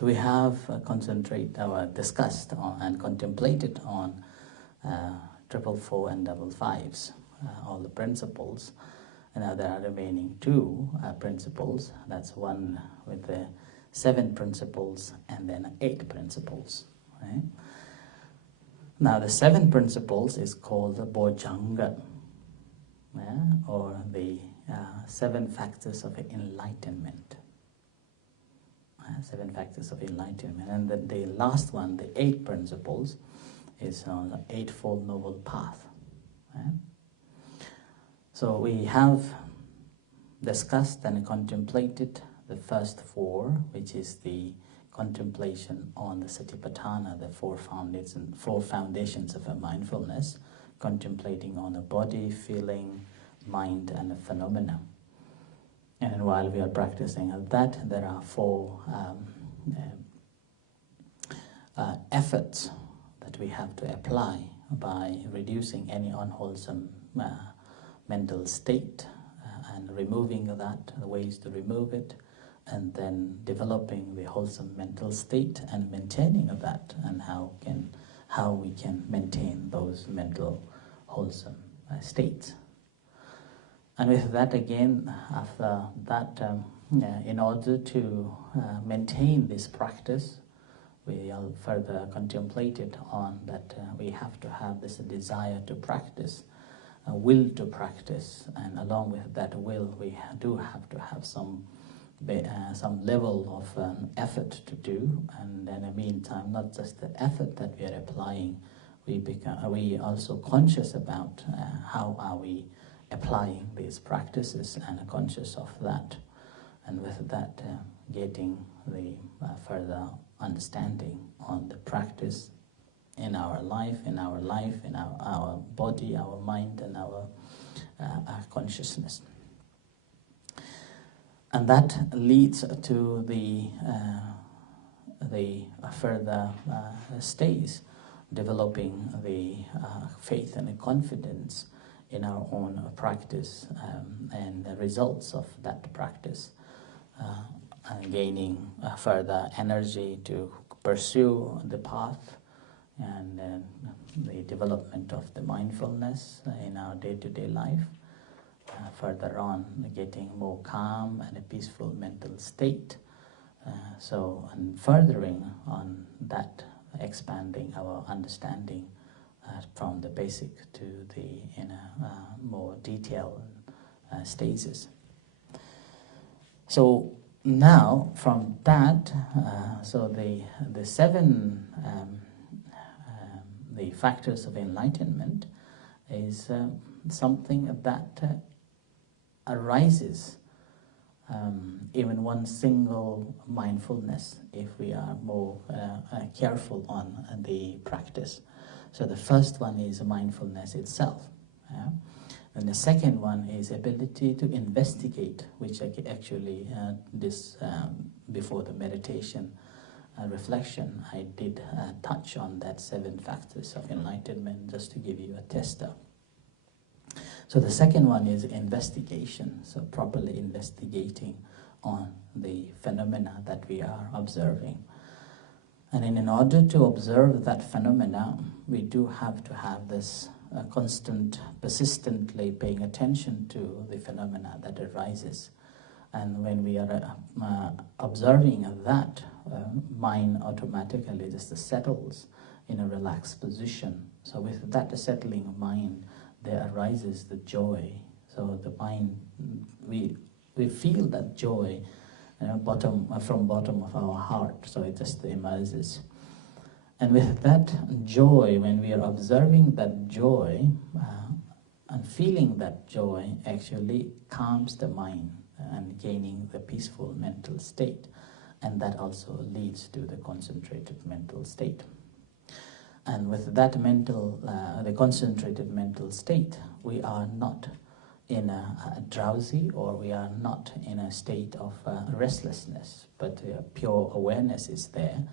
So we have discussed on, and contemplated on triple four and double fives, all the principles. And now there are remaining two principles. That's one with the 7 principles and then 8 principles. Right? Now the 7 principles is called the bojjhanga, or the 7 factors of enlightenment. 7 factors of enlightenment. And then the last one, the 8 principles, is on the Eightfold Noble Path. Right? So we have discussed and contemplated the first 4, which is the contemplation on the Satipatthana, the 4 foundations of a mindfulness, contemplating on the body, feeling, mind, and the phenomena. And while we are practicing that, there are 4 efforts that we have to apply by reducing any unwholesome mental state and removing that, the ways to remove it, and then developing the wholesome mental state and maintaining of that, and how we can maintain those mental wholesome states. And with that again, after that, in order to maintain this practice, we all further contemplated on that we have to have this desire to practice, will to practice, and along with that will, we do have to have some level of effort to do. And in the meantime, not just the effort that we are applying, we also conscious about how are we applying these practices, and conscious of that, and with that getting the further understanding on the practice in our life, in our body, our mind, and our consciousness. And that leads to the further stage, developing the faith and the confidence in our own practice, and the results of that practice, and gaining further energy to pursue the path, and the development of the mindfulness in our day-to-day life. Further on, getting more calm and a peaceful mental state. And furthering on that, expanding our understanding from the basic to the more detailed stages. So now from that, so the 7 the factors of enlightenment is something that arises even one single mindfulness if we are more careful on the practice. So the first one is mindfulness itself. And the second one is ability to investigate, which actually before the meditation reflection, I did touch on that 7 factors of enlightenment, just to give you a tester. So the second one is investigation, so properly investigating on the phenomena that we are observing. And in order to observe that phenomena, we do have to have this constant, persistently paying attention to the phenomena that arises. And when we are observing that, mind automatically just settles in a relaxed position. So with that settling mind, there arises the joy. So the mind, we feel that joy from bottom of our heart, so it just emerges. And with that joy, when we are observing that joy and feeling that joy, actually calms the mind and gaining the peaceful mental state. And that also leads to the concentrated mental state. And with that the concentrated mental state, we are not in a drowsy, or we are not in a state of restlessness, but pure awareness is there,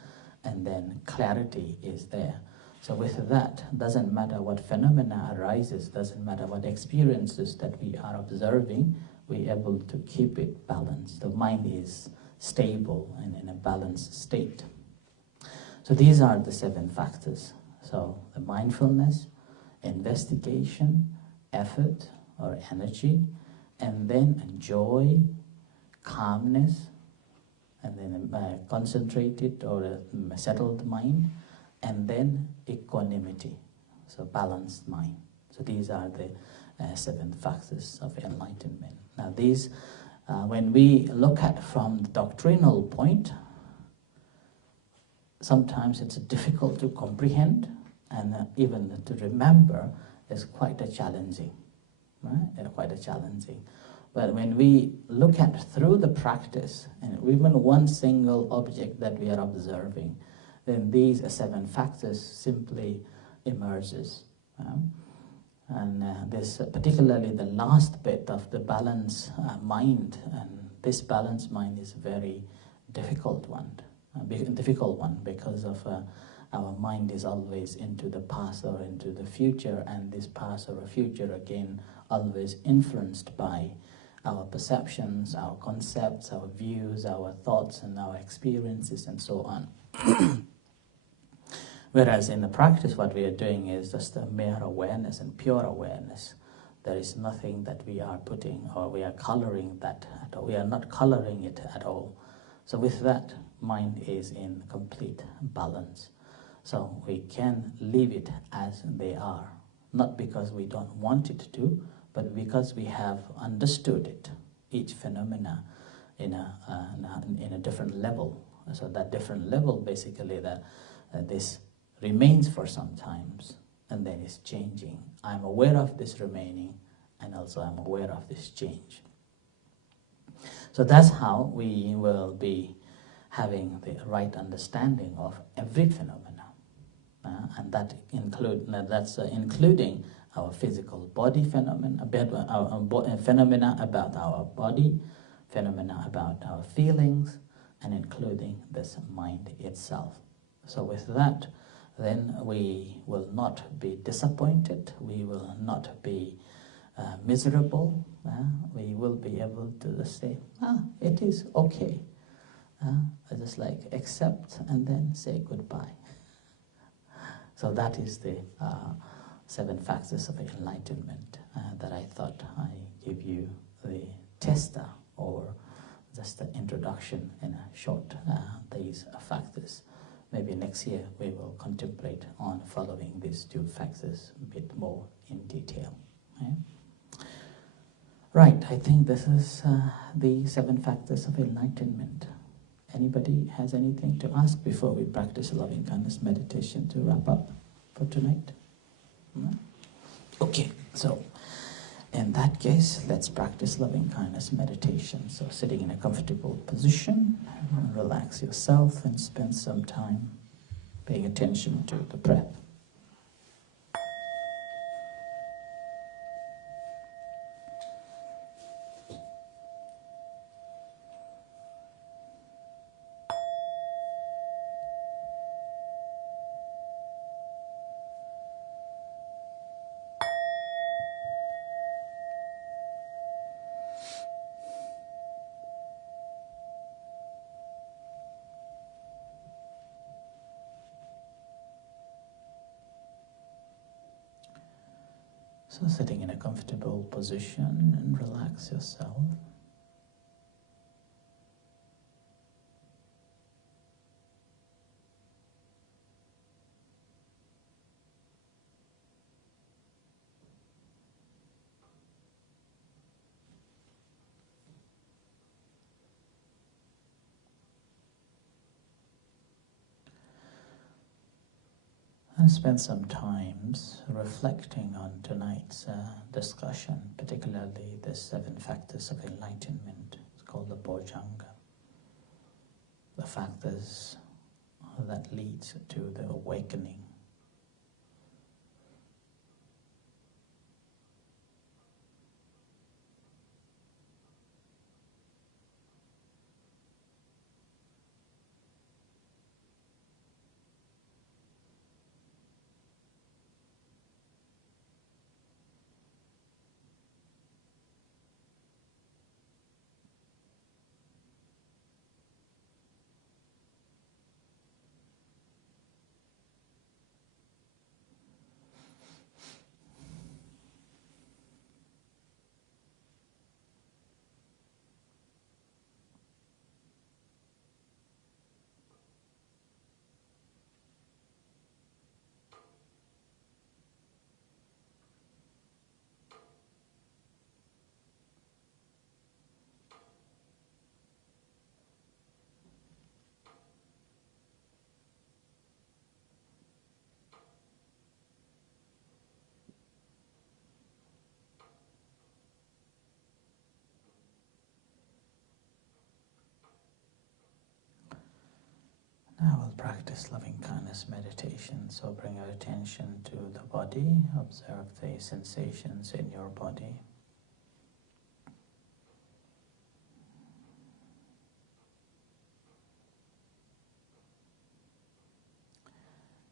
and then clarity is there. So with that, doesn't matter what phenomena arises, doesn't matter what experiences that we are observing, we're able to keep it balanced. The mind is stable and in a balanced state. So these are the 7 factors. So the mindfulness, investigation, effort or energy, and then joy, calmness, and then a concentrated or a settled mind, and then equanimity, so balanced mind. So these are the 7 factors of enlightenment. Now these, when we look at from the doctrinal point, sometimes it's difficult to comprehend, and even to remember is quite a challenging, right? Quite a challenging. But when we look at through the practice, and even one single object that we are observing, then these 7 factors simply emerges. And this, particularly the last bit of the balanced mind, and this balanced mind is a very difficult one. Because of our mind is always into the past or into the future, and this past or future again always influenced by our perceptions, our concepts, our views, our thoughts and our experiences and so on. Whereas in the practice what we are doing is just a mere awareness and pure awareness. There is nothing that we are putting or we are coloring that at all. We are not coloring it at all. So with that, mind is in complete balance. So we can leave it as they are, not because we don't want it to, but because we have understood it, each phenomena in a different level. So that different level, basically, that this remains for some times and then is changing. I'm aware of this remaining, and also I'm aware of this change. So that's how we will be having the right understanding of every phenomena, and that including our physical body phenomena, phenomena about our body, phenomena about our feelings, and including this mind itself. So with that, then we will not be disappointed, we will not be miserable, we will be able to say, it is okay. Just like accept and then say goodbye. So that is the 7 factors of enlightenment that I thought I give you the tester, or just the introduction in a short, these factors. Maybe next year we will contemplate on following these 2 factors a bit more in detail. Right, I think this is the 7 factors of enlightenment. Anybody has anything to ask before we practice loving kindness meditation to wrap up for tonight? No? Okay, so in that case, let's practice loving kindness meditation. So sitting in a comfortable position, relax yourself and spend some time paying attention to the breath. So sitting in a comfortable position and relax yourself. And spend some time reflecting on tonight's discussion, particularly the 7 factors of enlightenment. It's called the bojjhanga. The factors that lead to the awakening. Now we'll practice loving kindness meditation. So bring your attention to the body. Observe the sensations in your body.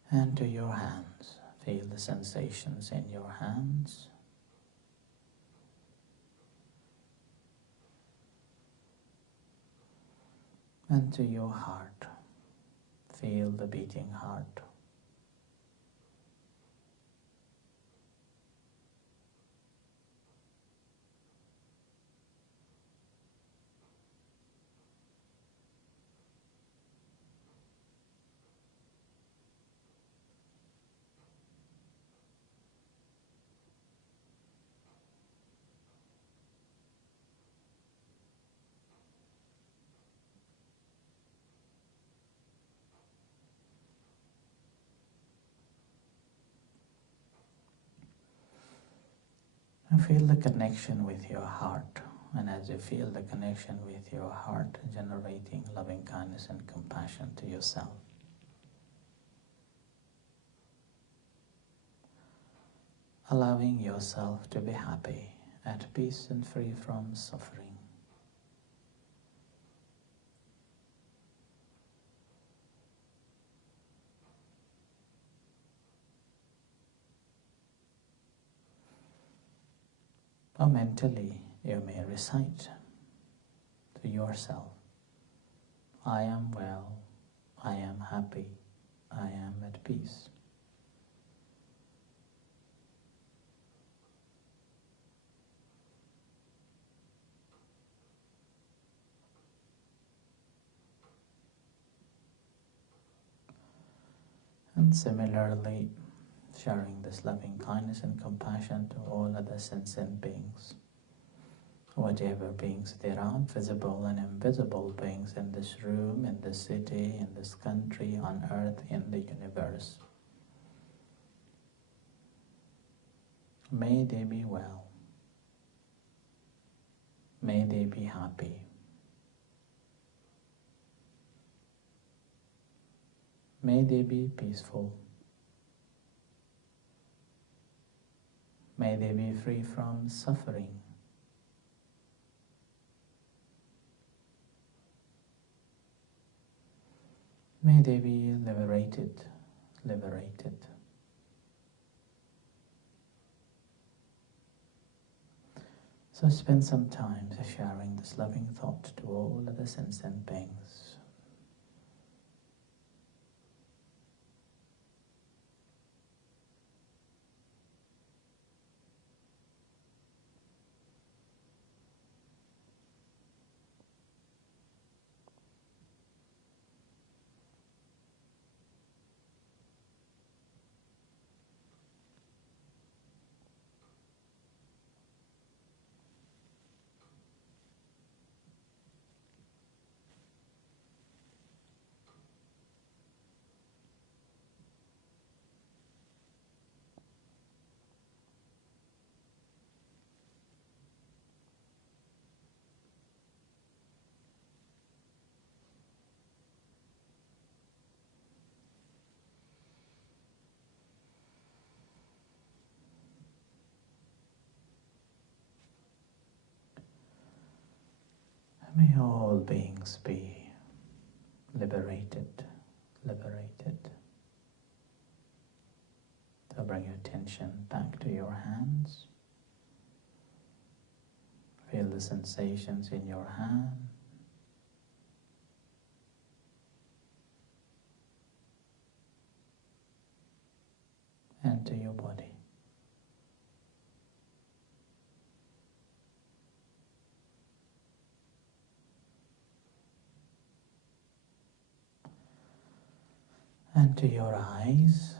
And to your hands. Feel the sensations in your hands. And to your heart. Feel the beating heart. And feel the connection with your heart. And as you feel the connection with your heart, generating loving kindness and compassion to yourself. Allowing yourself to be happy, at peace and free from suffering. Or mentally, you may recite to yourself, I am well, I am happy, I am at peace. And similarly, sharing this loving kindness and compassion to all other sentient beings. Whatever beings there are, visible and invisible beings in this room, in this city, in this country, on earth, in the universe. May they be well. May they be happy. May they be peaceful. May they be free from suffering. May they be liberated. So spend some time sharing this loving thought to all other sentient beings. May all beings be liberated. So bring your attention back to your hands. Feel the sensations in your hand. And to your body. And to your eyes.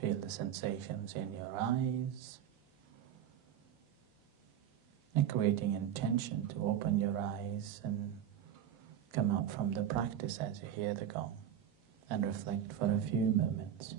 Feel the sensations in your eyes. And creating intention to open your eyes and come out from the practice as you hear the gong. And reflect for a few moments.